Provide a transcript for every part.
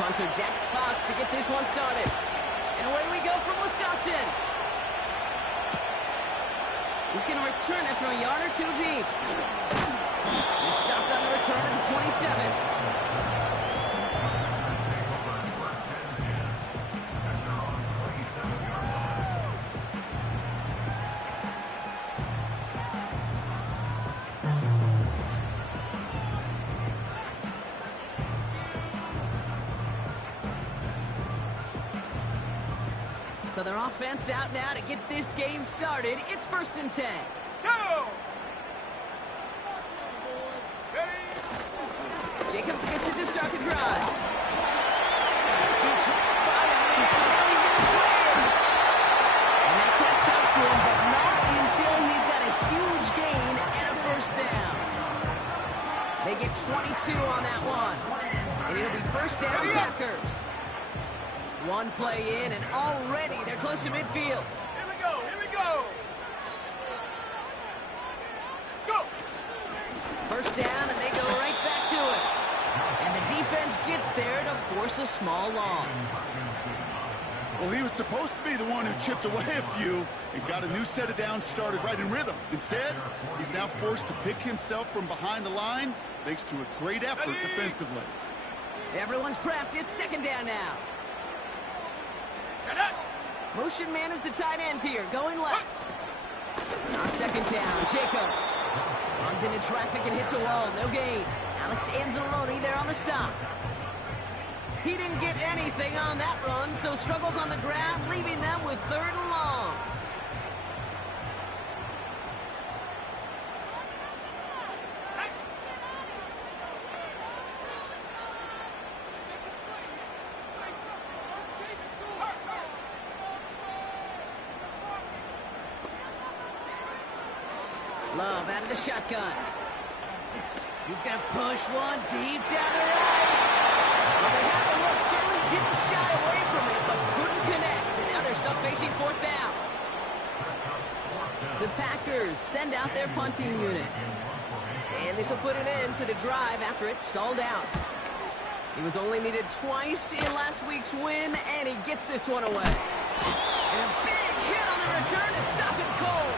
punter Jack Fox to get this one started. And away we go from Wisconsin. He's going to return it from a yard or two deep. He's stopped on the return at the 27. So their offense out now to get this game started. It's 1st and 10. Go! Jacobs gets it to start the drive. Deep by him, and he's in the clear. And they catch up to him, but not until he's got a huge gain and a 1st down. They get 22 on that one. And it'll be 1st down Packers. One play in, and already they're close to midfield. Here we go, here we go! Go! 1st down, and they go right back to it. And the defense gets there to force a small loss. Well, he was supposed to be the one who chipped away a few and got a new set of downs started right in rhythm. Instead, he's now forced to pick himself from behind the line thanks to a great effort defensively. Everyone's prepped. It's 2nd down now. Motion man is the tight end here, going left. On 2nd down, Jacobs runs into traffic and hits a wall, no gain. Alex Anzalone there on the stop. He didn't get anything on that run, so struggles on the ground, leaving them with 3rd and long. Love out of the shotgun. He's going to push one deep down the right. Well, they had a look. Certainly didn't shy away from it, but couldn't connect. And now they're stuck facing 4th down. The Packers send out their punting unit. And this will put an end to the drive after it stalled out. He was only needed twice in last week's win, and he gets this one away. And a big hit on the return to stop it cold.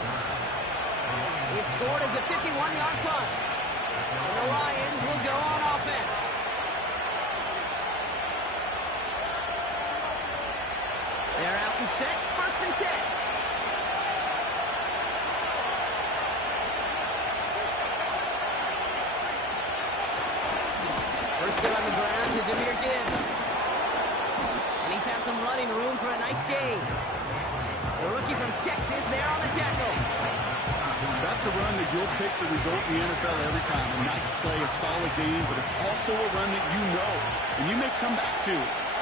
It's scored as a 51-yard punt. And the Lions will go on offense. They're out and set. 1st and 10. First they're on the ground to Jahmyr Gibbs. And he found some running room for a nice gain. The rookie from Texas there on the tackle. That's a run that you'll take the result in the NFL every time. A nice play, a solid game, but it's also a run that you know, and you may come back to.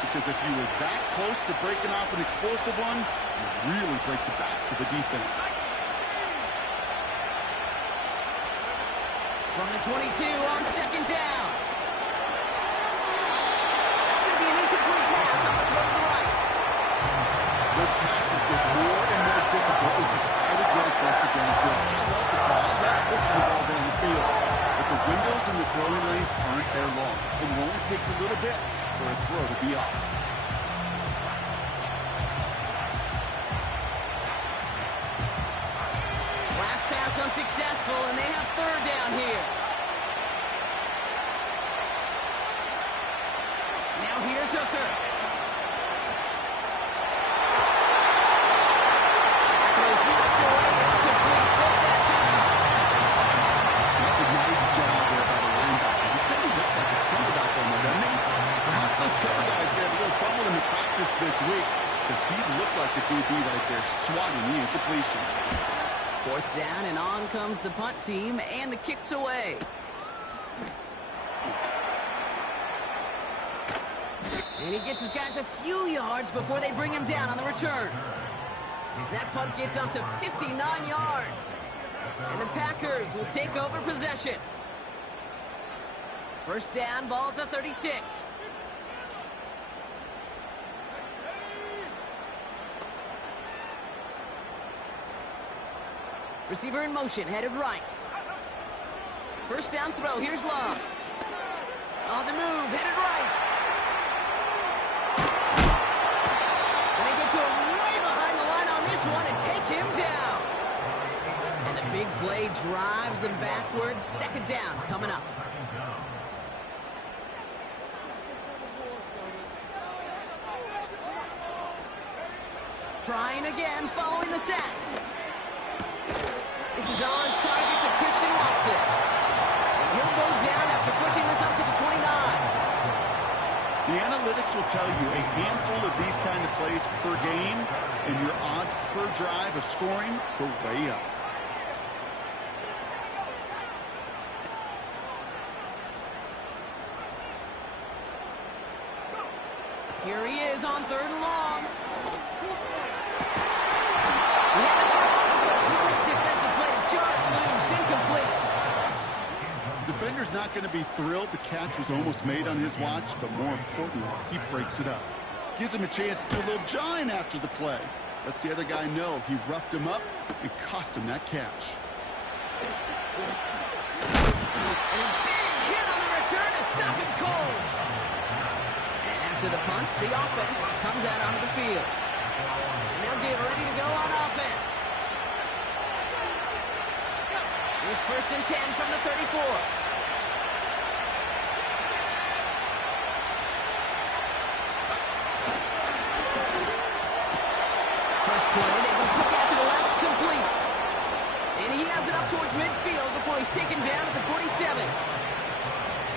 Because if you were that close to breaking off an explosive one, you really break the backs of the defense. From the 22 on 2nd down. That's going to be an incomplete pass on the throw to the right. Those passes get more and more difficult as you try to get aggressive downfield. I love the ball. I love pushing the ball down the field. But the windows in the throwing lanes aren't there long. It only takes a little bit for a throw to be off. Last pass unsuccessful, and they have 3rd down here. Now here's Hooker. Throws left away, incomplete. 4th down. That's a nice job there by the linebacker. He kind of looks like a comeback on there, doesn't he? Perhaps those cover guys got a little fun with him in practice this week because he looked like the DB right there, swatting the incompletion. 4th down, and on comes the punt team, and the kick's away. And he gets his guys a few yards before they bring him down on the return. That punt gets up to 59 yards. And the Packers will take over possession. 1st down, ball at the 36. Receiver in motion, headed right. 1st down throw, here's Love. On the move, headed right. to him way behind the line on this one and take him down. And the big play drives them backwards. Second down coming up. Trying again, following the sack. This is on target to Christian Watson. And he'll go down after pushing this up to the 29. The analytics will tell you a handful of these kind of plays per game, and your odds per drive of scoring go way up. Here he is on third and long. Great defensive play. Jar it loose, incomplete. Defender's not going to be thrilled the catch was almost made on his watch, but more importantly, he breaks it up. Gives him a chance to do a little jawing after the play. Lets the other guy know he roughed him up and cost him that catch. And a big hit on the return to stop him cold. And after the punch, the offense comes out onto the field. And they'll get ready to go on offense. Here's first and 10 from the 34. First play, they go quick out to the left, complete. And he has it up towards midfield before he's taken down at the 47.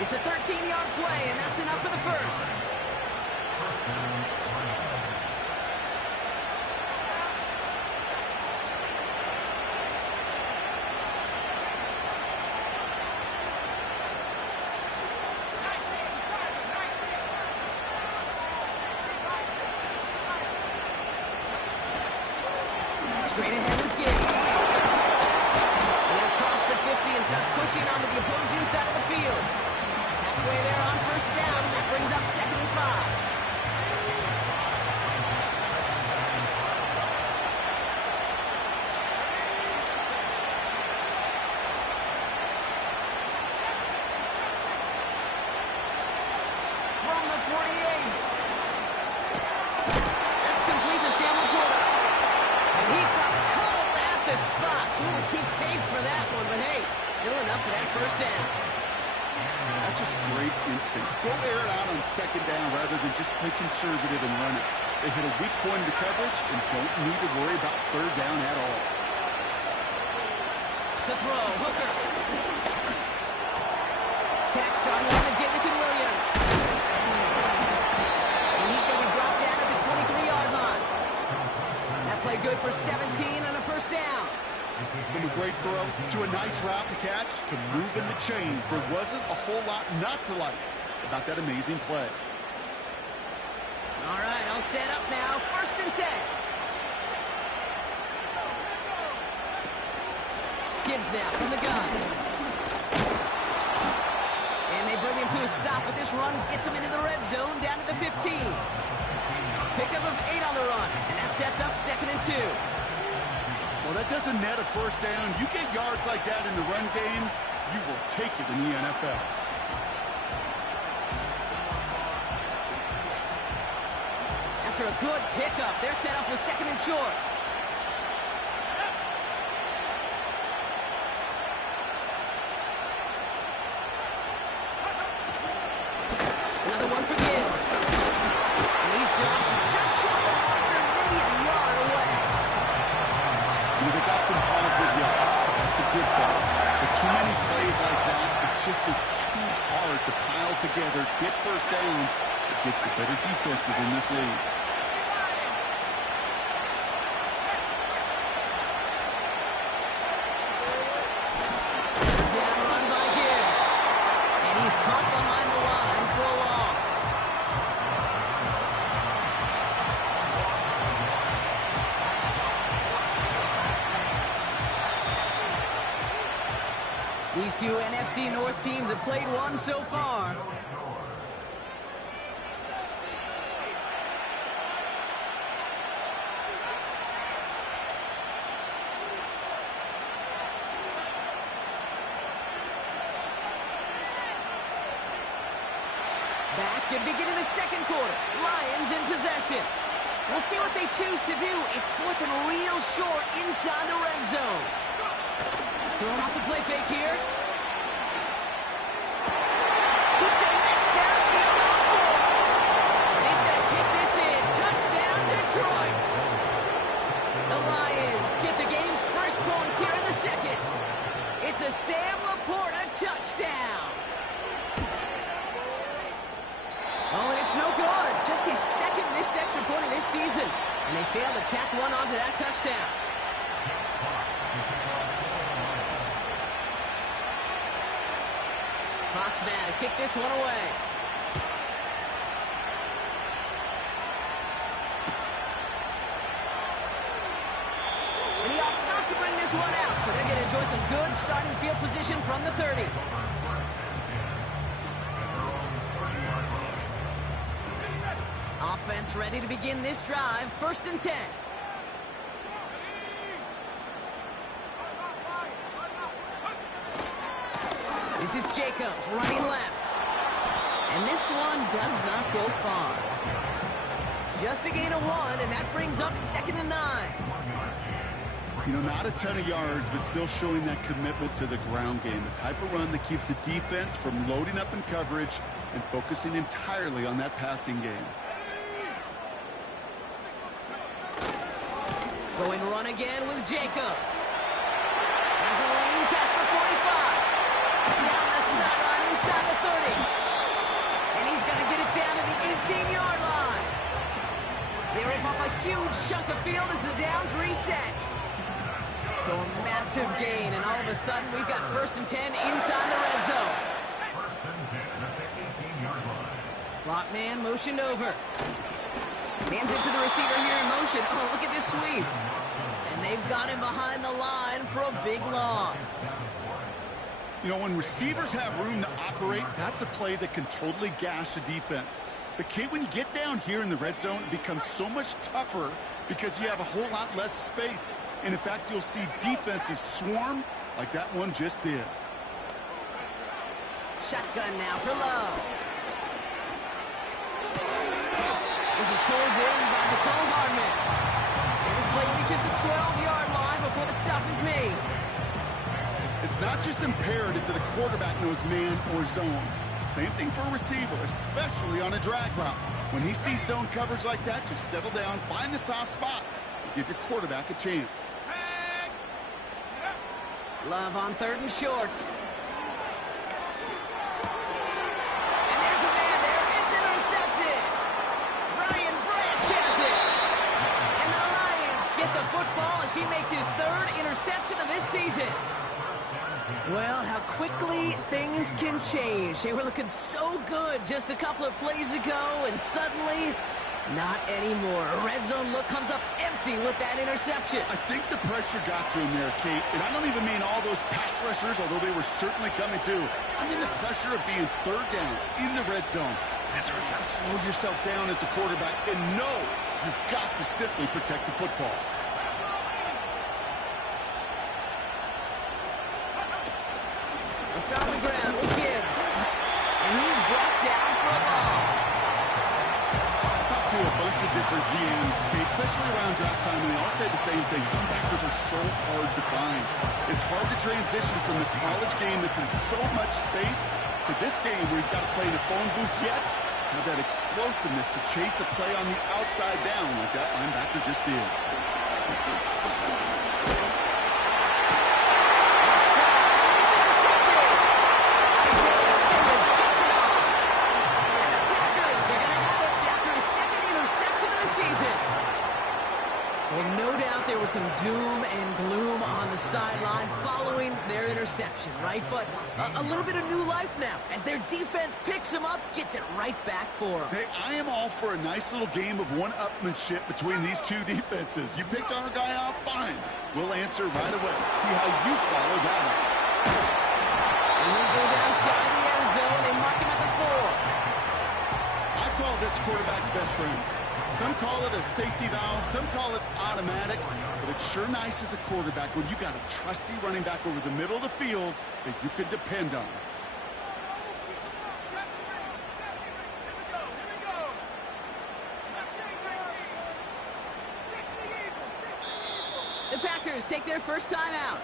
It's a 13-yard play, and that's enough for the first. Straight ahead with Gibbs. And they'll cross the 50 and start pushing onto the opposing side of the field. Halfway there on first down. That brings up second and 5. From the 48. That's complete to Sam Laporta. And he stopped cold at the spot. Ooh, he paid for that one, but hey, still enough for that first down. That's just great instincts. Go air it out on second down rather than just play conservative and run it. They hit a weak point in the coverage and don't need to worry about third down at all. To throw, Hooker. Connects on one to Jamison Williams. And he's going to be brought down at the 23-yard line. That play good for 17 and a first down. From a great throw to a nice route and catch to moving the chains. There wasn't a whole lot not to like about that amazing play. All right, I'll set up now. First and 10. Gibbs now from the gun. And they bring him to a stop, but this run gets him into the red zone down to the 15. Pickup of 8 on the run, and that sets up second and 2. Well, that doesn't net a first down. You get yards like that in the run game, you will take it in the NFL. After a good pickup, they're set up with second and short. Another one for Gibbs. And he's dropped just short of the marker, maybe a yard away. They got some positive yards. That's a good thing. But too many plays like that, it just is too hard to pile together, get first downs. It gets the better defenses in this league. Down run by Gibbs. And he's caught behind the line for a loss. These two NFC North teams have played one so far. Back at beginning the second quarter. Lions in possession. We'll see what they choose to do. It's fourth and real short inside the red zone. Throwing off the play fake here. He connects downfield on 4. And he's going to take this in. Touchdown, Detroit. The Lions get the game's first points here in the second. It's a Sam Laporta touchdown. Oh, and it's no good. Just his second missed extra point of this season. And they failed to tack one onto that touchdown. Fox now to kick this one away. And he opts not to bring this one out, so they're going to enjoy some good starting field position from the 30. Offense ready to begin this drive. 1st and 10. This is Jacobs running left. And this one does not go far. Just a gain of 1, and that brings up 2nd and 9. You know, not a ton of yards, but still showing that commitment to the ground game. The type of run that keeps the defense from loading up in coverage and focusing entirely on that passing game. Going run again with Jacobs. Has a lane past the 45. Down the sideline inside the 30. And he's going to get it down to the 18-yard line. They rip off a huge chunk of field as the downs reset. So a massive gain, and all of a sudden we've got 1st and 10 inside the red zone. Slot man motioned over. Hands it to the receiver here in motion. Oh, look at this sweep. And they've got him behind the line for a big loss. You know, when receivers have room to operate, that's a play that can totally gash a defense. But, Kate, when you get down here in the red zone, it becomes so much tougher because you have a whole lot less space. And, in fact, you'll see defenses swarm like that one just did. Shotgun now for Love. This is pulled in by Nicole Hardman. And this play reaches the 12-yard line before the stop is made. It's not just imperative that a quarterback knows man or zone. Same thing for a receiver, especially on a drag route. When he sees zone coverage like that, just settle down, find the soft spot, and give your quarterback a chance. Love on 3rd and short. And there's a man there. It's intercepted. Brian Branch has it. And the Lions get the football as he makes his 3rd interception of this season. Well, how quickly things can change. They were looking so good just a couple of plays ago, and suddenly, not anymore. A red zone look comes up empty with that interception. I think the pressure got to him there, Kate. And I don't even mean all those pass rushers, although they were certainly coming too. I mean the pressure of being 3rd down in the red zone. That's where you got to slow yourself down as a quarterback and know you've got to simply protect the football. Let's start on the ground with Gibbs. And he's brought down for a loss. I talked to a bunch of different GMs, Kate, especially around draft time, and they all say the same thing. Linebackers are so hard to find. It's hard to transition from the college game that's in so much space to this game where you've got to play in a phone booth yet have that explosiveness to chase a play on the outside down like that linebacker just did. Well, no doubt there was some doom and gloom on the sideline following their interception, right? But a little bit of new life now as their defense picks him up, gets it right back for him. Hey, I am all for a nice little game of one-upmanship between these two defenses. You picked our guy out, fine. We'll answer right away. See how you follow that up. And he'll go down shy of the end zone. They mark him at the 4. I call this quarterback's best friend. Some call it a safety valve, some call it automatic, but it's sure nice as a quarterback when you got a trusty running back over the middle of the field that you can depend on. Packers take their first time out.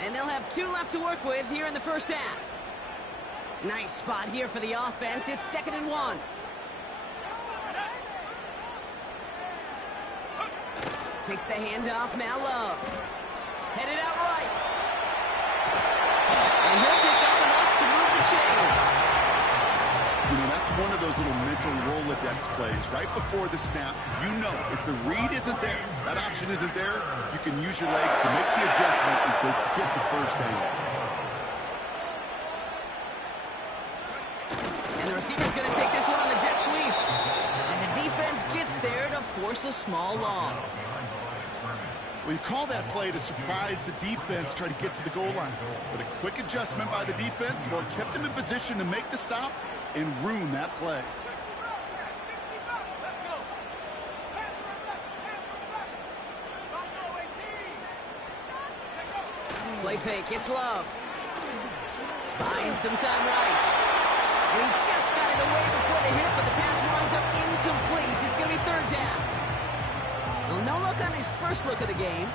And they'll have 2 left to work with here in the first half. Nice spot here for the offense. It's 2nd and 1. Takes the handoff, now Love. Headed out right. And he'll pick up enough to move the chains. You know, that's one of those little mental Rolodex plays. Right before the snap, you know if the read isn't there, that option isn't there, you can use your legs to make the adjustment and go get the first down. And the receiver's going to take this one on the jet sweep. And the defense gets there to force a small loss. Well, you call that play to surprise the defense, try to get to the goal line. But a quick adjustment by the defense, well, kept him in position to make the stop and ruin that play. Play fake, it's Love. Buying some time right. And he just got it away before the hit, but the pass winds up incomplete. It's going to be 3rd down. Well, no look on his first look of the game.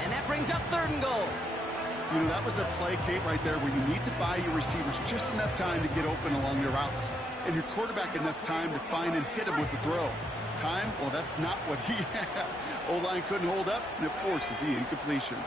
And that brings up 3rd and goal. You know, that was a play, Kate, right there where you need to buy your receivers just enough time to get open along your routes. And your quarterback enough time to find and hit him with the throw. Time? Well, that's not what he had. O-line couldn't hold up, and it forces the incompletion.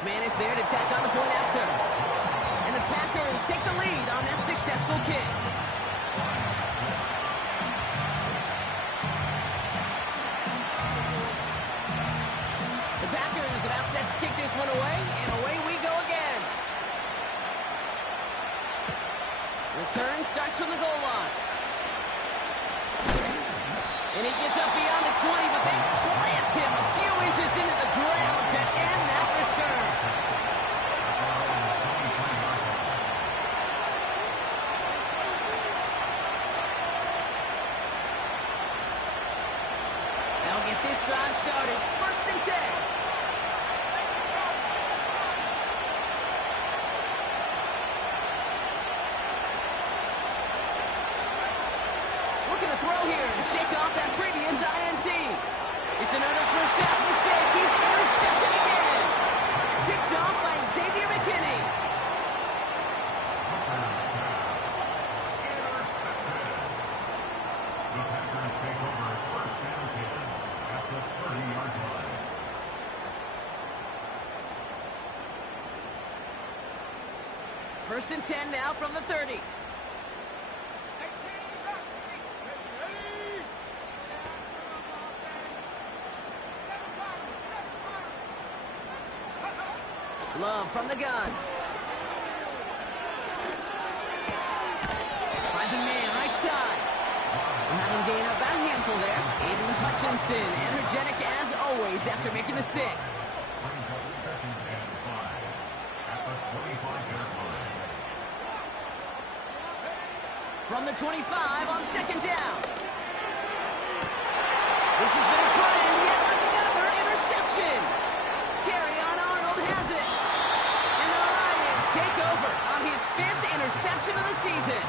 Man is there to tack on the point after. And the Packers take the lead on that successful kick. The Packers about set to kick this one away, and away we go again. Return starts from the goal line. And he gets up beyond the 20, but they plant him a few inches into the ground to end that return. They'll get this drive started. 1st and 10. Looking to throw here and shake off that previous INT. It's another first half mistake. He's intercepted again. Picked off by Xavier McKinney. The Packers take over 1st down taken at the 30-yard line. First and 10 now from the 30. Love from the gun. Finds a man right side. We'll have him gain about a handful there. Aiden Hutchinson, energetic as always after making the stick. Brings up 2nd and 5 at the 25-yard line. From the 25 on 2nd down. This has been a try, and yet another interception. Terrion Arnold has it. And the Lions take over on his 5th interception of the season.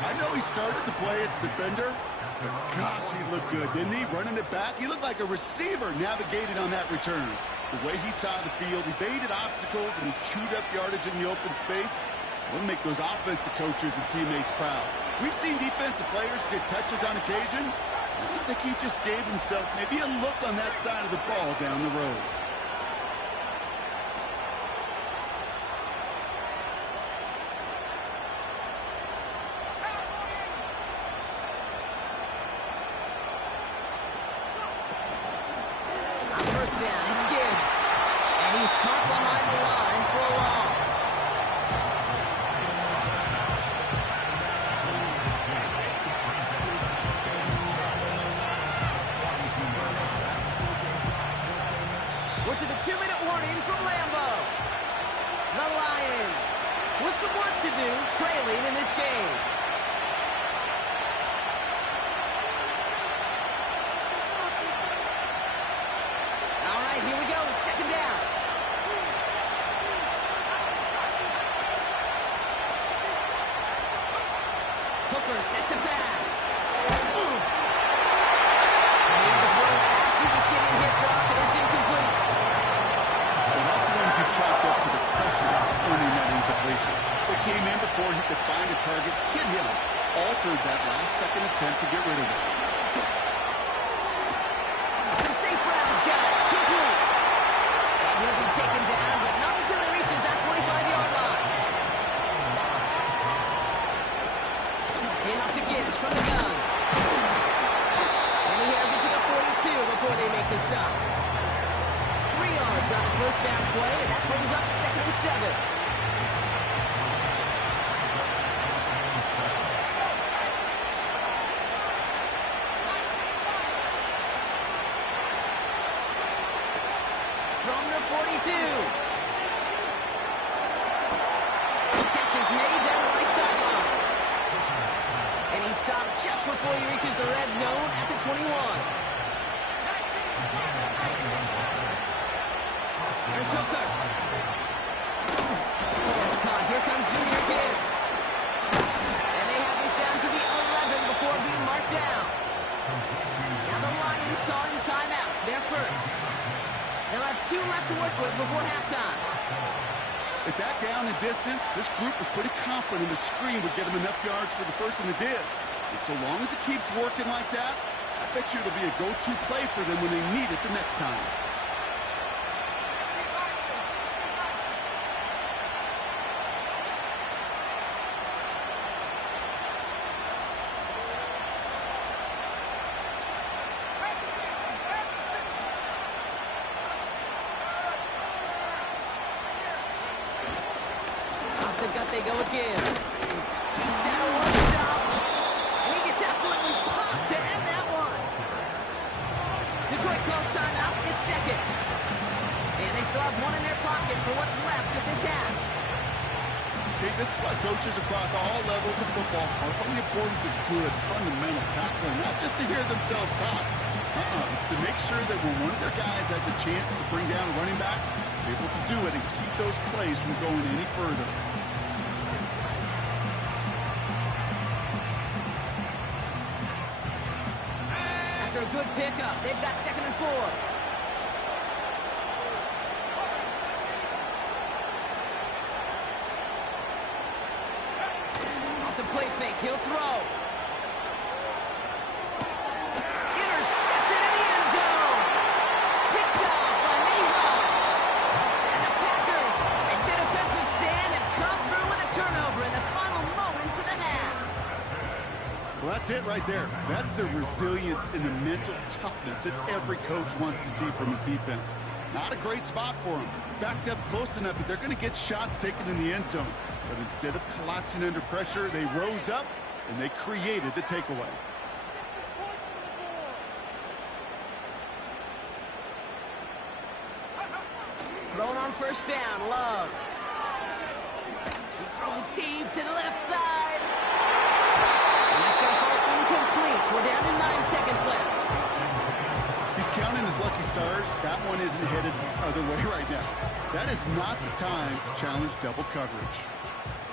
I know he started to play as a defender, but gosh, he looked good, didn't he? Running it back, he looked like a receiver navigating on that return. The way he saw the field, he baited obstacles, and he chewed up yardage in the open space. We'll make those offensive coaches and teammates proud. We've seen defensive players get touches on occasion. I think he just gave himself maybe a look on that side of the ball down the road. On 1st down, it's Gibbs. And he's caught behind the line for a loss. We're to the 2-minute warning from Lambeau. The Lions with some work to do, trailing in this game. All right, here Hooker set to pass. Made the throw as he was getting hit, Brock, and it's incomplete. And that's when he chalked up to the pressure of earning that incompletion. It came in before he could find a target, hit him, altered that last-second attempt to get rid of it. The St. Brown's got it, complete. And he'll be taken down, but not until he reaches that 45-yard line. Enough to Gibbs from the gun. And he has it to the 42 before they make the stop. 3 yards on the first down play, and that brings up 2nd and 7. From the 42. Catch is made down the right sideline. And he stopped just before he reaches the red zone at the 21. Here's Hooker. That's caught. Here comes Junior Gibbs. And they have this down to the 11 before being marked down. Now the Lions calling the timeout. They're first. They'll have 2 left to work with before halftime. At that down and distance, this group was pretty confident the screen would get them enough yards for the first, and it did. And so long as it keeps working like that, I bet you it'll be a go-to play for them when they need it the next time. The gut they go with Gibbs. Takes out a one stop. And he gets absolutely popped to end that one. Detroit calls timeout. It's 2nd. And they still have 1 in their pocket for what's left of this half. Okay, this is why coaches across all levels of football harp on the importance of good, fundamental tackling, not just to hear themselves talk. It's to make sure that when one of their guys has a chance to bring down a running back, they're able to do it and keep those plays from going any further. After a good pickup, they've got 2nd and 4. Off the play fake, he'll throw. Intercepted in the end zone. Picked off by Nehals. And the Packers make the defensive stand and come through with a turnover in the final moments of the half. Well, that's it right there. That's the resilience and the mental toughness that every coach wants to see from his defense. Not a great spot for him. Backed up close enough that they're going to get shots taken in the end zone. But instead of collapsing under pressure, they rose up and they created the takeaway. Thrown on first down, Love. He's throwing deep to the left side. And that's going to fall incomplete. We're down to 9 seconds left. He's counting his lucky stars. That one isn't headed the other way right now. That is not the time to challenge double coverage.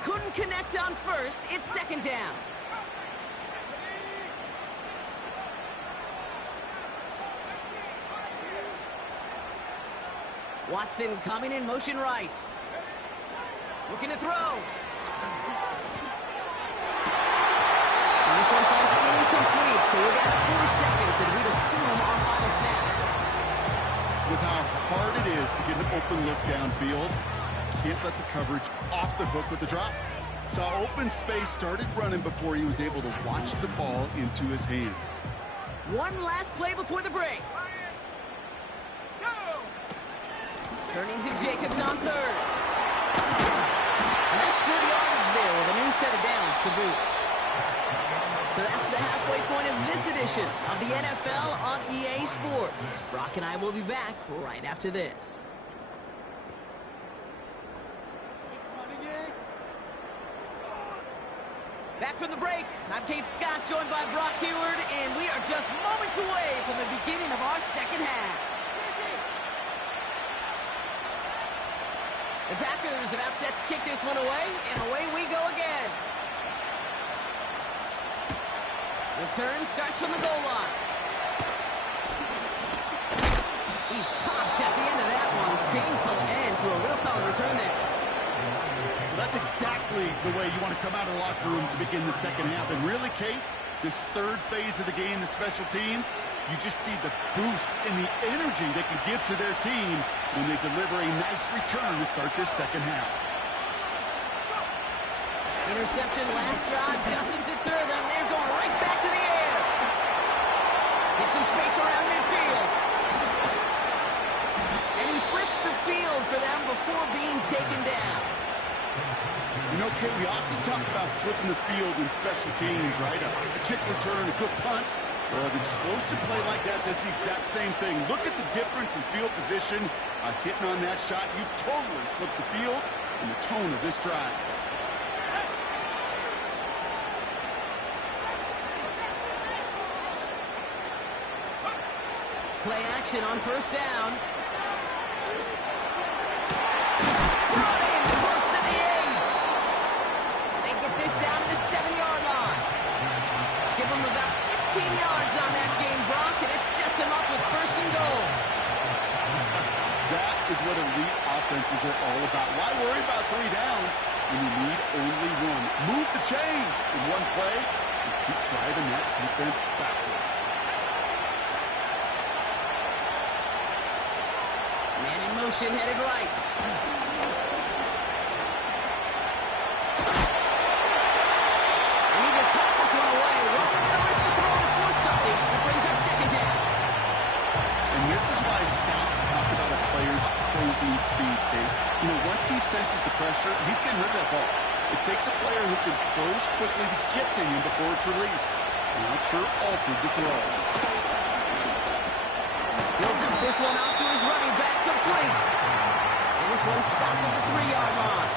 Couldn't connect on first. It's 2nd down. Watson coming in motion right. Looking to throw. And this one falls incomplete, so we're down to 4 seconds, and we'd assume our final snap. With how hard it is to get an open look downfield, can't let the coverage off the hook with the drop. Saw open space, started running before he was able to watch the ball into his hands. One last play before the break. Turning to Jacobs on 3rd. And that's good yardage there with a new set of downs to boot. So that's the halfway point of this edition of the NFL on EA Sports. Brock and I will be back right after this. Back from the break, I'm Kate Scott, joined by Brock Heward, and we are just moments away from the beginning of our second half. The Packers about set to kick this one away, and away we go again. Return starts from the goal line. He's popped at the end of that one. Painful end to a real solid return there. Well, that's exactly the way you want to come out of the locker room to begin the second half. And really, Kate, this third phase of the game, the special teams, you just see the boost and the energy they can give to their team when they deliver a nice return to start this second half. Interception last drive doesn't deter them. They're going right back to the air. Get some space around midfield. And he flips the field for them before being taken down. You know, Kate, we often talk about flipping the field in special teams, right? A kick return, a good punt. Well, an explosive play like that does the exact same thing. Look at the difference in field position. Hitting on that shot, you've totally flipped the field and the tone of this drive. Play action on first down. Close to the 8. They get this down to the 7-yard line. Give them about 16 yards on that game, Brock, and it sets them up with first and goal. That is what elite offenses are all about. Why worry about 3 downs when you need only 1? Move the chains in one play and keep driving that defense backwards. Man in motion, headed right. And he just hucks this one away. Wasn't going to risk a throw to force something. It brings up second down. And this is why scouts talk about a player's closing speed, Kate. You know, once he senses the pressure, he's getting rid of that ball. It takes a player who can close quickly to get to him before it's released. And that sure altered the throw. He'll dump this one off to his running back, complete. And this one's stopped at the 3-yard line.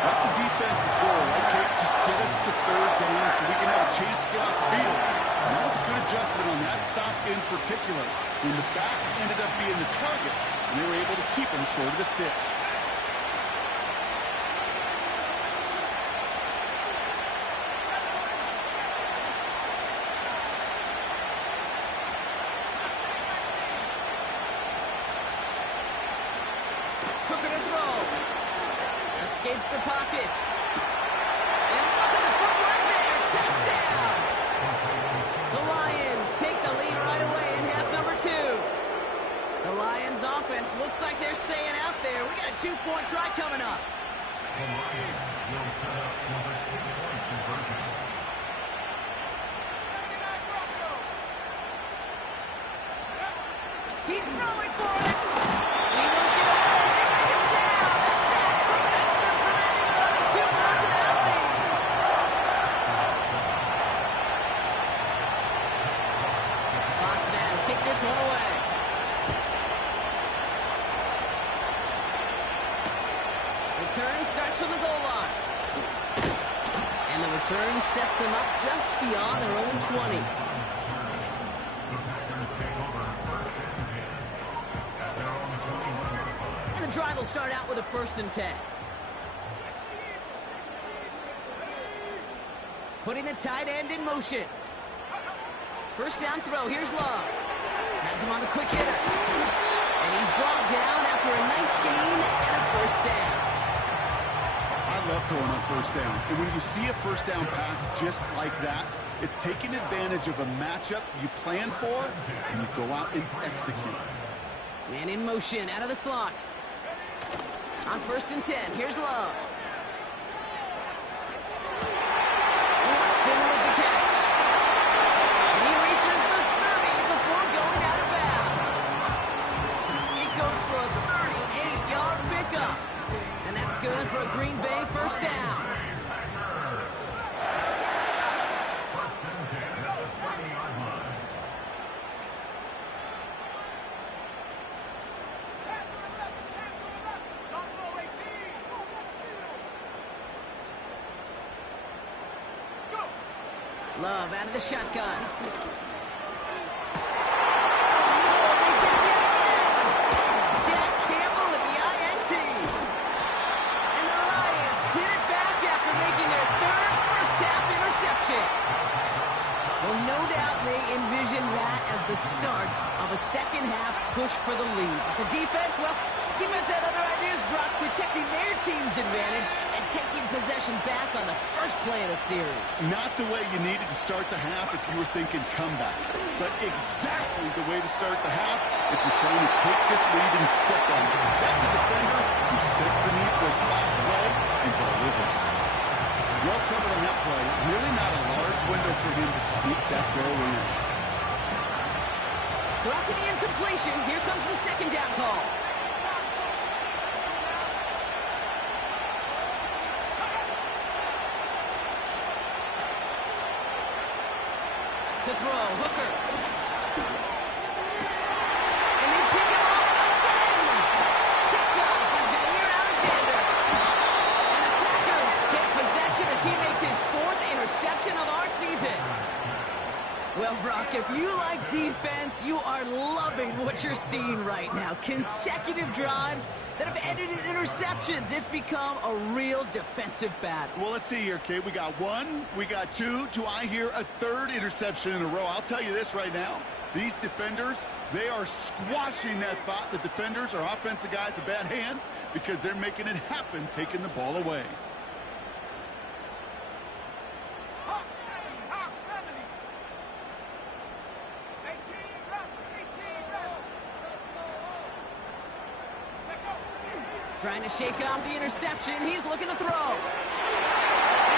That's a defense's goal, right, Kate? Just get us to third down so we can have a chance to get off the field. And that was a good adjustment on that stop in particular, when the back ended up being the target, and they were able to keep him short of the sticks. Cooker to throw. Escapes the pocket. And look at the footwork there. Touchdown. The Lions take the lead right away in half number 2. The Lions offense looks like they're staying out there. We got a 2-point try coming up. The Lions will set up for the 2-point conversion. He's throwing for it. He won't get away. They bring him down. The sack prevents them from adding another 2 more to that lead. Fox now kick this one away. Return starts from the goal line. And the return sets them up just beyond their own 20. And the drive will start out with a 1st and 10. Putting the tight end in motion. First down throw. Here's Love. Has him on the quick hitter. And he's brought down after a nice gain and a first down. I love throwing on first down. And when you see a first down pass just like that, it's taking advantage of a matchup you plan for, and you go out and execute. Man in motion out of the slot. On 1st and 10, here's Love. Watson with the catch. And he reaches the 30 before going out of bounds. It goes for a 38-yard pickup. And that's good for a Green Bay first down. Love out of the shotgun. Oh, they get him yet again. Jack Campbell at the INT. And the Lions get it back after making their 3rd first-half interception. envision that as the start of a second-half push for the lead. But the defense, well, defense had other ideas, Brock, protecting their team's advantage and taking possession back on the first play of the series. Not the way you needed to start the half if you were thinking comeback, but exactly the way to start the half if you're trying to take this lead and step on it. That's a defender who sets the need for a splash play and delivers. Well covered on that play. Really not a large window for him to sneak that throw in. So after the incompletion, here comes the second down call. To throw, Hooker. And they pick him up again. Picked off by Jair Alexander. And the Packers take possession as he makes his 4th interception of our season. Well, Brock, if you like defense, you are loving what you're seeing right now. Consecutive drives that have ended in interceptions. It's become a real defensive battle. Well, let's see here, kid. We got 1, we got 2. Do I hear a 3rd interception in a row? I'll tell you this right now. These defenders, they are squashing that thought. The defenders are offensive guys with bad hands because they're making it happen, taking the ball away. Hawk 70. 18 left. 18 left. Check out. Trying to shake off the interception. He's looking to throw. And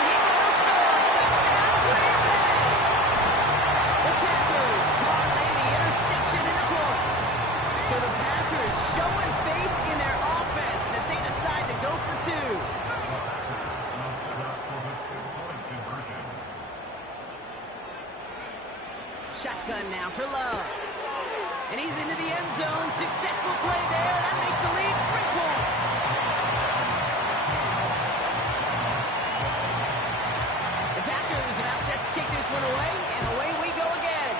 he will score. Touchdown, Green Bay. The Packers parlay the interception into points. So the Packers showing faith in their offense as they decide to go for 2. Shotgun now for Love. And he's into the end zone. Successful play there. That makes the lead 3 points. The Packers about set to kick this one away, and away we go again.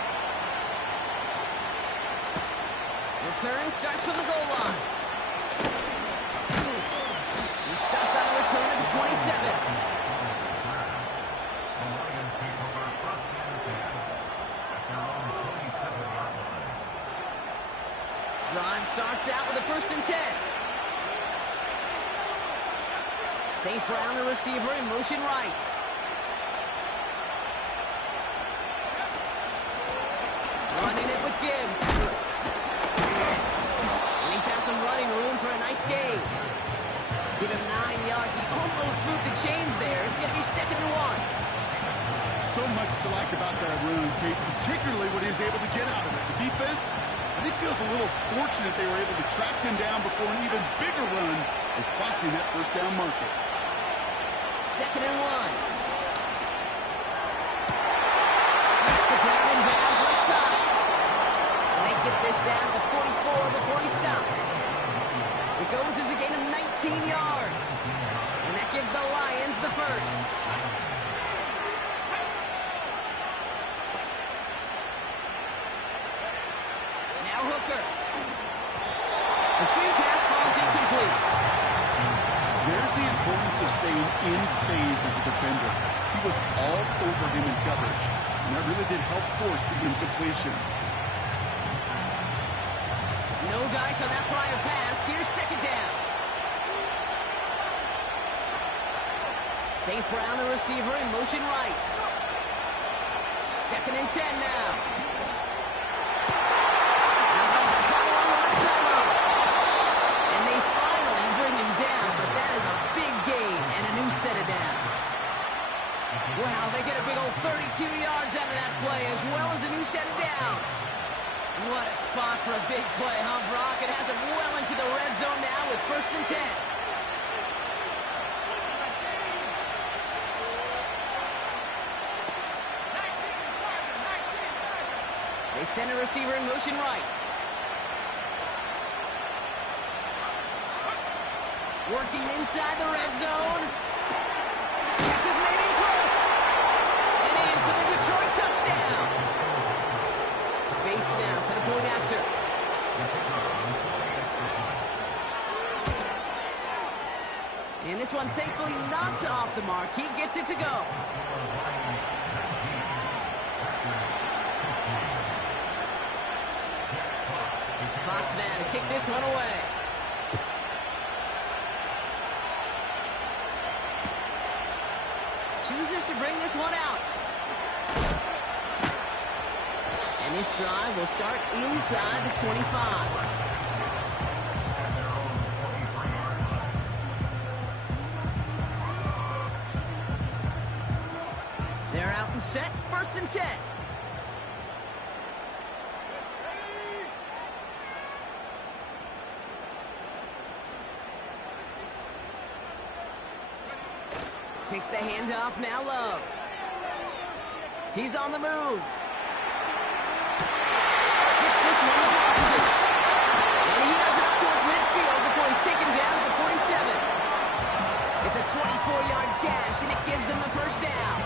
Return starts from the goal line. He's stopped on a return at the 27. Drive starts out with a 1st and 10. St. Brown, the receiver, in motion right. Running it with Gibbs. And he found some running room for a nice gain. Give him 9 yards. He almost moved the chains there. It's going to be 2nd and 1. So much to like about that run, Kate, particularly what he was able to get out of it. The defense, I think, feels a little fortunate they were able to track him down before an even bigger run and crossing that 1st down marker. 2nd and 1. Makes the ground in bounds left side. And they get this down to 44 before he stopped. It goes as a gain of 19 yards. And that gives the Lions the 1st. Hooker. The screen pass falls incomplete. There's the importance of staying in phase as a defender. He was all over him in coverage, and that really did help force the incompletion. No dice on that prior pass. Here's 2nd down. St. Brown, the receiver, in motion right. 2nd and 10 now. Set it down. Wow, they get a big old 32 yards out of that play, as well as a new set of downs. What a spot for a big play, huh, Brock? It has it well into the red zone now with 1st and 10. They send a receiver in motion right. Working inside the red zone. Catch is made in close. And in for the Detroit touchdown. Bates now for the point after. And this one thankfully not off the mark. He gets it to go. kick this one away. Chooses to bring this one out. And this drive will start inside the 25. They're out and set, 1st and 10. Takes the handoff, now Love. He's on the move. Gets this one to Watson. And he has it up towards midfield before he's taken down at the 47. It's a 24-yard gash, and it gives them the first down.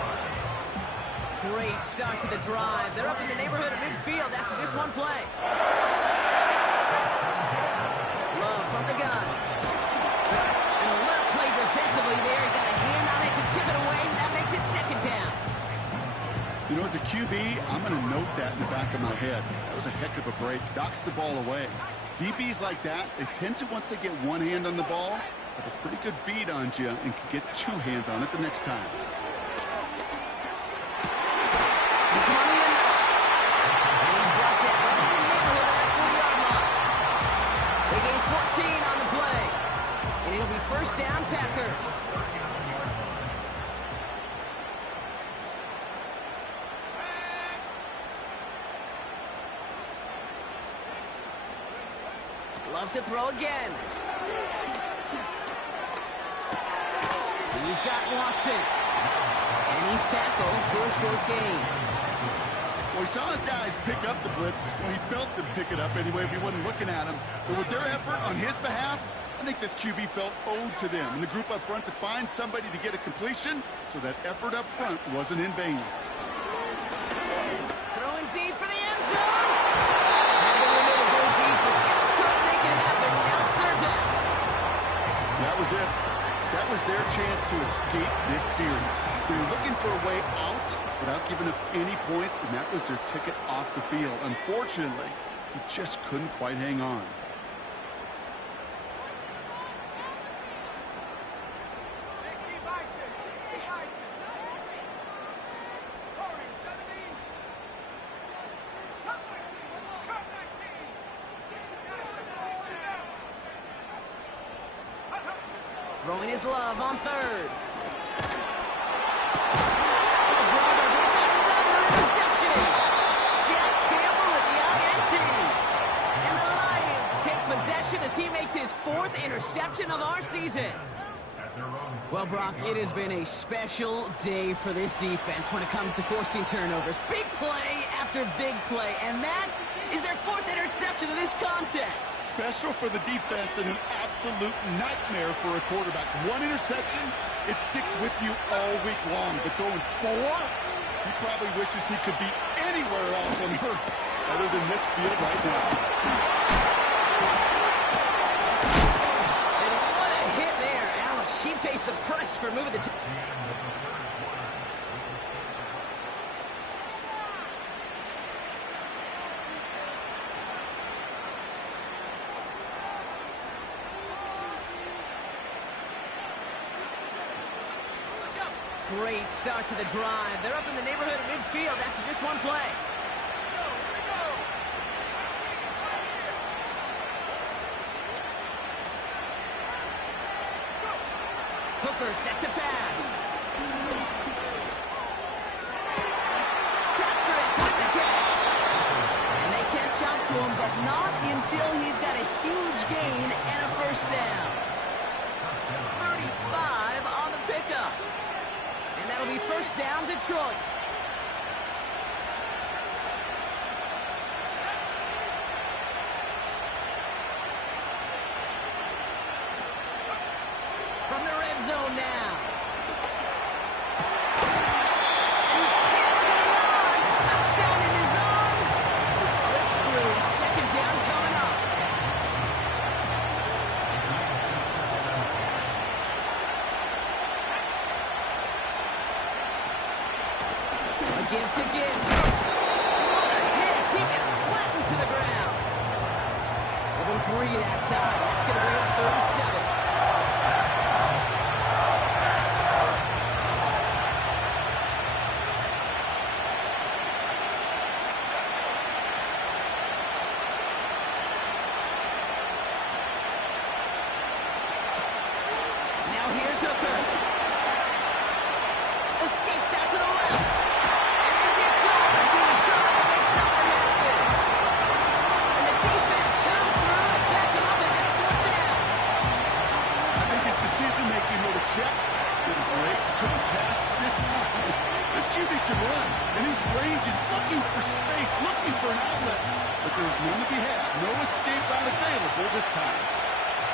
Great start to the drive. They're up in the neighborhood of midfield after just one play. Love from the gun. An alert play defensively there. He got a hand on it to tip it away. That makes it 2nd down. You know, as a QB, I'm going to note that in the back of my head. That was a heck of a break. Knocks the ball away. DBs like that, they tend to, once they get one hand on the ball, have a pretty good beat on you and can get 2 hands on it the next time. It's money enough. And he's brought down right in the neighborhood of that 40-yard line. They gain 14 on the play. And it'll be 1st down, Packers. Loves to throw again. He's got Watson. And he's tackled for a short gain. Well, he saw his guys pick up the blitz. Well, he felt them pick it up anyway if he wasn't looking at him. But with their effort on his behalf, I think this QB felt owed to them and the group up front to find somebody to get a completion, so that effort up front wasn't in vain. Throwing deep for the end zone. And the window to go deep, but just couldn't make it happen. Now it's 3rd down. That was it. That was their chance to escape this series. They were looking for a way out without giving up any points, and that was their ticket off the field. Unfortunately, he just couldn't quite hang on. Throwing his Love on 3rd. Brother gets another interception. Jack Campbell at the INT. And the Lions take possession as he makes his 4th interception of our season. Well, Brock, it has been a special day for this defense when it comes to forcing turnovers. Big play after big play. And that is their 4th interception of this contest. Special for the defense and an absolute nightmare for a quarterback. 1 interception, it sticks with you all week long. But throwing 4, he probably wishes he could be anywhere else on earth other than this field right now. And what a hit there. Alex, she pays the price for moving the... Great start to the drive. They're up in the neighborhood of midfield after just one play. Hooker set to pass. Capture it with the catch. And they catch up to him, but not until he's got a huge gain and a 1st down. 35 on the pickup. And that'll be 1st down, Detroit. From the red zone now. And he can't hang on. Touchdown in his arms. It slips through. 2nd down coming up. Give to give. What a hit. He gets flattened to the ground. The Give him 3 that time. That's going to bring up 3rd and 7. Now here's Hooker. Escapes out to the left. And they get Jones. He was trying to make something happen. And the defense comes through and back him up and get a 4th down. I think his decision-making with a check that his legs couldn't catch this time. This QB can run, and he's ranging, looking for space, looking for an outlet. But there's none to be had. No escape route available this time.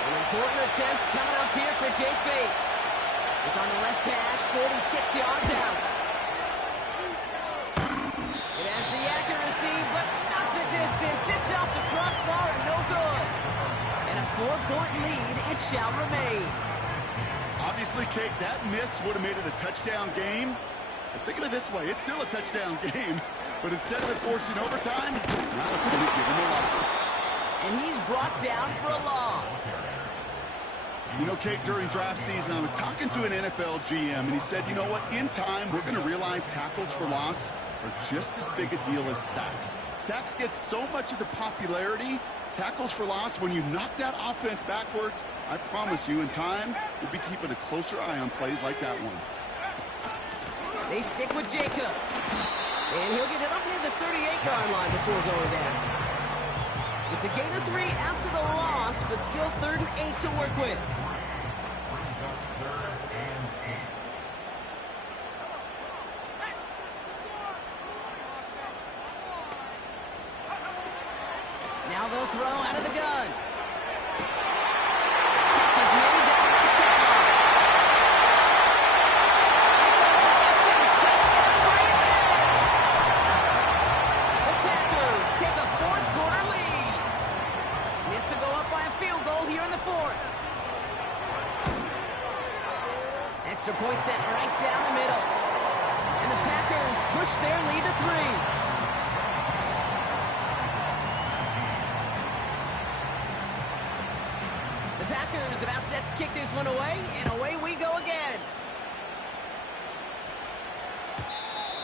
An important attempt coming up here for Jake Bates. It's on the left hash, 46 yards out. It has the accuracy, but not the distance. It's off the crossbar and no good. And a 4-point lead, it shall remain. Obviously, Kate, that miss would have made it a touchdown game. But think of it this way, it's still a touchdown game. But instead of it forcing overtime, now it's going to give him a loss. And he's brought down for a loss. You know, Kate, during draft season, I was talking to an NFL GM, and he said, you know what, in time, we're going to realize tackles for loss are just as big a deal as sacks. Sacks get so much of the popularity. Tackles for loss, when you knock that offense backwards, I promise you, in time, we'll be keeping a closer eye on plays like that one. They stick with Jacobs. And he'll get it up near the 38-yard line before going down. It's a gain of 3 after the loss, but still 3rd and 8 to work with. Now they'll throw out of the gun. Catch is made down the right sideline. It goes the distance. Touchdown, Green Bay. The Packers take a 4th quarter lead. Missed to go up by a field goal here in the 4th. Extra point set right down the middle. And the Packers push their lead to 3. The Packers about set to kick this one away, and away we go again.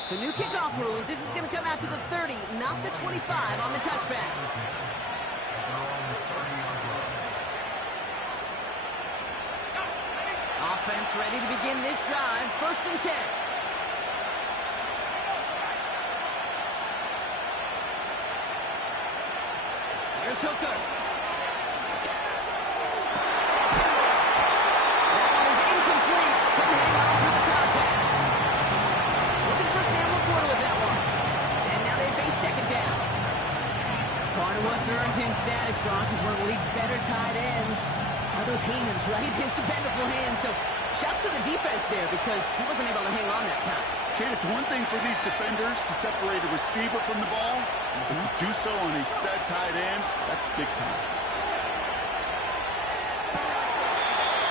So new kickoff rules. This is going to come out to the 30, not the 25 on the touchback. Offense ready to begin this drive. 1st and 10. Here's Hooker. That one is incomplete. Couldn't hang on through the contact. Looking for Sam LaPorta with that one. And now they face 2nd down. Part of what's earned him status, Brock, is one of the league's better tight ends. Are those hands, right? His dependable hands. So shouts to the defense there because he wasn't able to hang on that time. Kate, it's one thing for these defenders to separate a receiver from the ball, but to do so on a stud tight end, that's big time.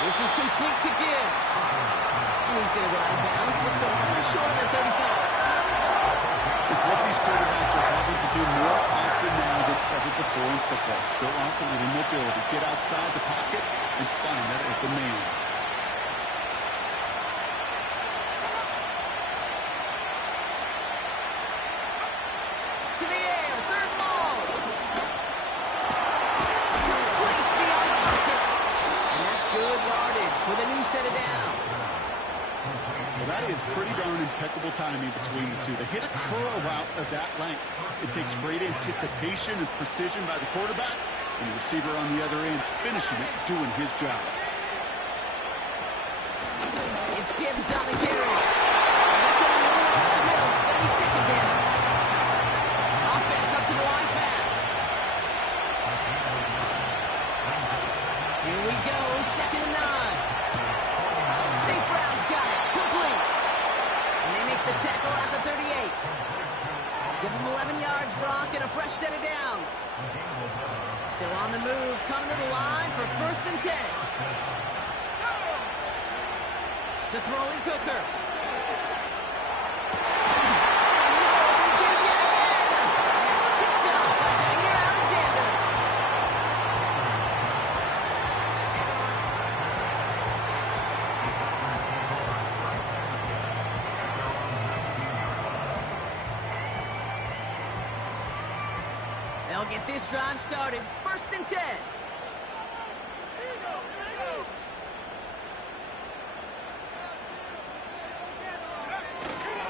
This is complete to Gibbs. And he's going to go out of bounds. Looks a little short of the 35. It's what these quarterbacks are having to do more often now than ever before in football. Show off a little mobility. Get outside the pocket and find that open man. To the air, 3rd ball. Complete beyond the marker. And that's good yardage with a new set of downs. Well, that is pretty darn impeccable timing between the two. They hit a curl route of that length. It takes great anticipation and precision by the quarterback, and the receiver on the other end finishing it, doing his job. It's Gibbs on the carry. And that's only one over the middle. Gonna be 2nd down. Offense up to the line pass. Here we go, 2nd and 9. St. Brown's got it, complete. And they make the tackle at the 38. Give them 11 yards, Brock, and a fresh set of downs. Still on the move, coming to the line for 1st and 10. To throw is Hooker. No, they get him yet again. Picked off by Jair Alexander. They'll get this drive started. 1st and 10.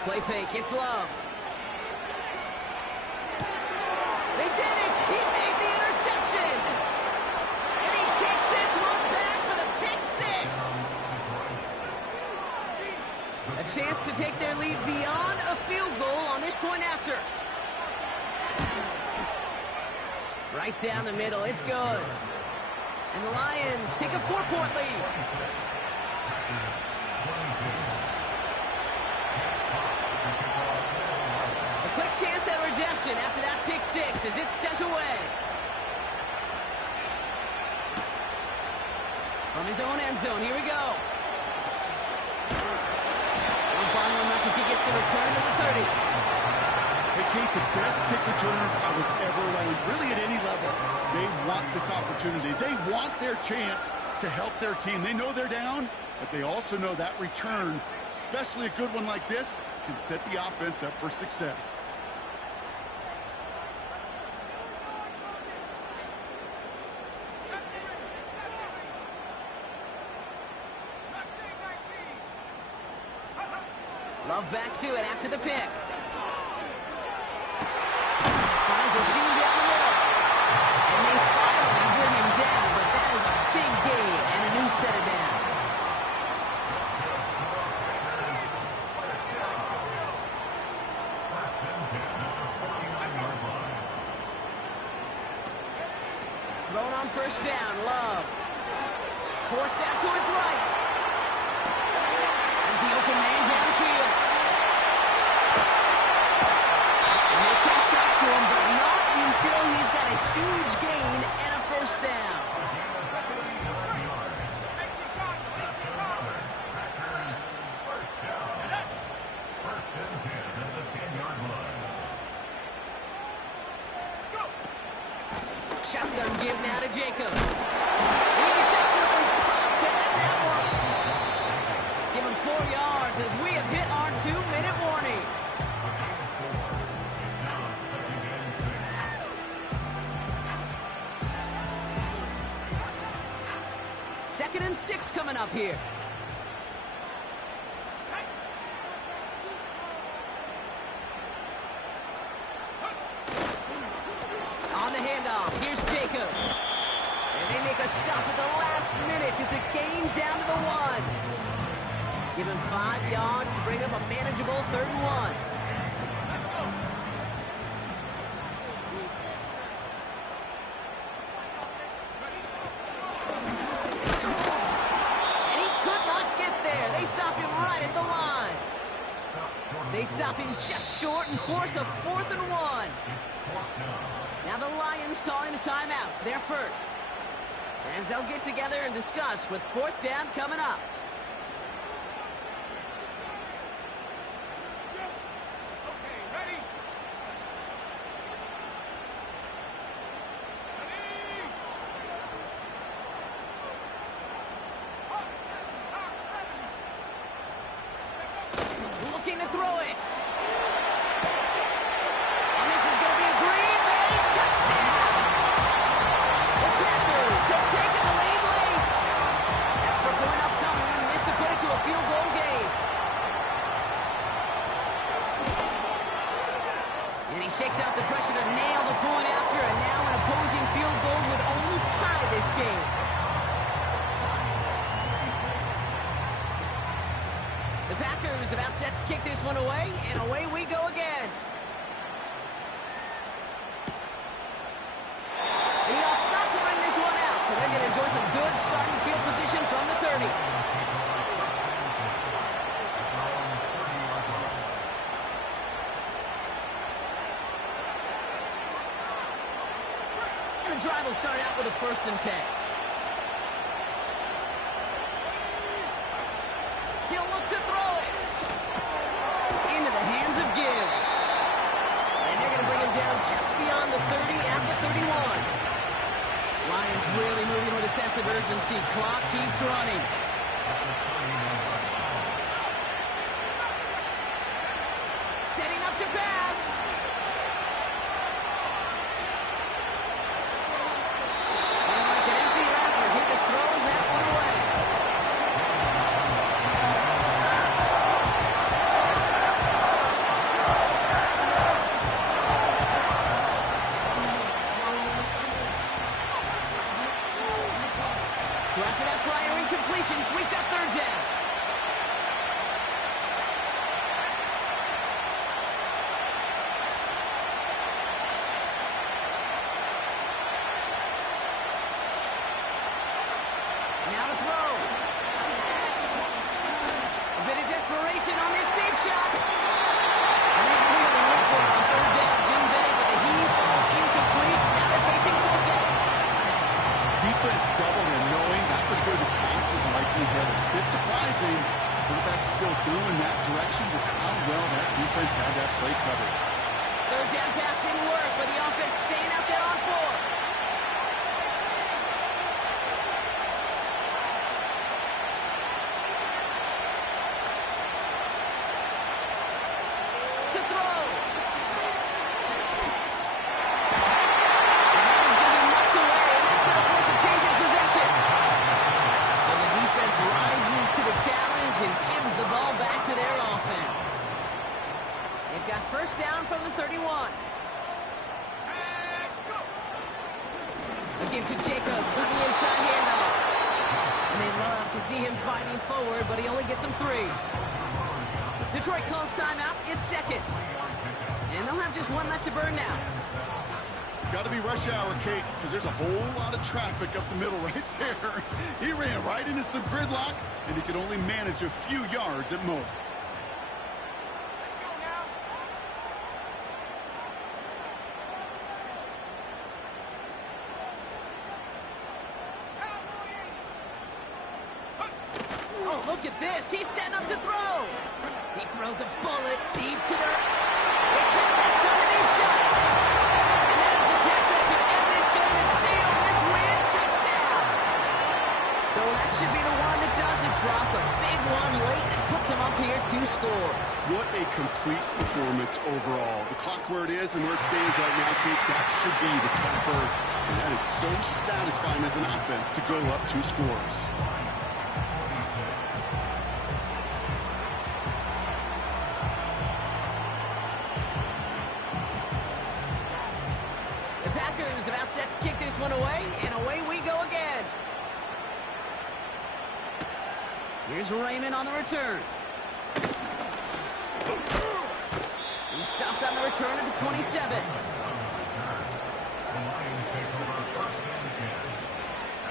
Play fake. It's Love. They did it. He made the interception. And he takes this one back for the pick six. A chance to take their lead beyond a field goal on this point after. Right down the middle. It's good. And the Lions take a 4-point lead. A quick chance at redemption after that pick six as it's sent away. From his own end zone, here we go. One bottom him up as he gets the return to the 30. Hey, Kate, the best kick returners I was ever around, really at any level. They want this opportunity. They want their chance to help their team. They know they're down, but they also know that return, especially a good one like this, can set the offense up for success. Love back to it after the pick. Finds a seam down the middle. And they finally bring him down, but that is a big gain and a new set of downs. Thrown on 1st down, Love. Forced out to his right. As the open man downfield. And they catch up to him, but not until he's got a huge gain and a 1st down. Shotgun give now to Jacob. He gets absolutely pumped to end that one. Give him 4 yards as we have hit our 2-minute warning. Second and 6 coming up here. On the handoff, here's Jacob. And they make a stop at the last minute. It's a gain down to the 1. Give him 5 yards to bring up a manageable 3rd and 1. And he could not get there. They stop him right at the line. They stop him just short and force a 4th and 1. Now the Lions calling a timeout. They're first. As they'll get together and discuss with 4th down coming up. Looking to throw it. And this is going to be a Green Bay touchdown. The Packers have taken the lead late. Extra point upcoming. Missed to put it to a field goal game. And he shakes out the pressure to nail the point after, and now an opposing field goal would only tie this game. The Packers about set to kick this one away, and away we go again. And he opts not to bring this one out, so they're going to enjoy some good starting field position from the 30. And the drive will start out with a 1st and 10. He'll look to throw it. Into the hands of Gibbs. And they're going to bring him down just beyond the 30 at the 31. Lions really moving with a sense of urgency. Clock keeps running. Setting up to pass. bit surprising. Quarterback still threw in that direction with how well that defense had that play covered. Third down pass didn't work, but the offense staying out there on 4. To throw. And that one's going to be knocked away, and that's going to force a change in possession. So the defense rises to the challenge and gives the ball back to their offense. They've got first down from the 31. A give to Jacobs on the inside handoff. And they love to see him fighting forward, but he only gets them 3. Detroit calls timeout. It's second. And they'll have just one left to burn now. Got to be rush hour, Kate, because there's a whole lot of traffic up the middle right there. He ran right into some gridlock, and he could only manage a few yards at most. Oh, look at this. He's setting up to throw. He throws a bullet deep to the... They connect on the deep shot. And that is the catch that should end this game and seal this win. Touchdown. So that should be the one that does it, Brock. A big one late that puts him up here 2 scores. What a complete performance overall. The clock where it is and where it stands right now, Kate, that should be the capper. And that is so satisfying as an offense to go up 2 scores. The Packers about set to kick this one away, and away we go again. Here's Raymond on the return. He's stopped on the return at the 27. The Lions take over first and 10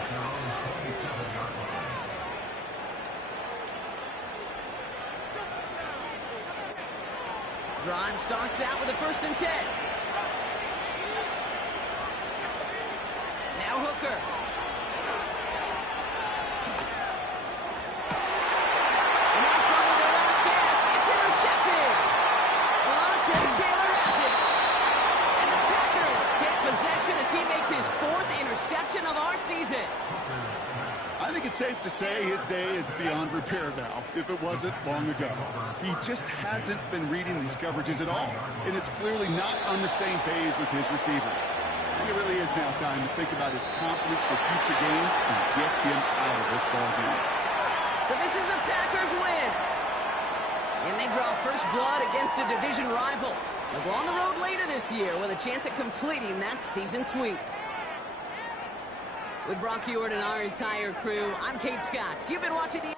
at their own 27-yard line. Drive starts out with a 1st and 10. Now Hooker. And that's probably their last gasp. It's intercepted. Alontae Taylor has it. And the Packers take possession as he makes his 4th interception of our season. I think it's safe to say his day is beyond repair now, if it wasn't long ago. He just hasn't been reading these coverages at all, and it's clearly not on the same page with his receivers. I think it really is now time to think about his confidence for future games and get him out of this ballgame. So this is a Packers win. And they draw first blood against a division rival. They'll go on the road later this year with a chance at completing that season sweep. With Brock Ewart and our entire crew, I'm Kate Scott. You've been watching the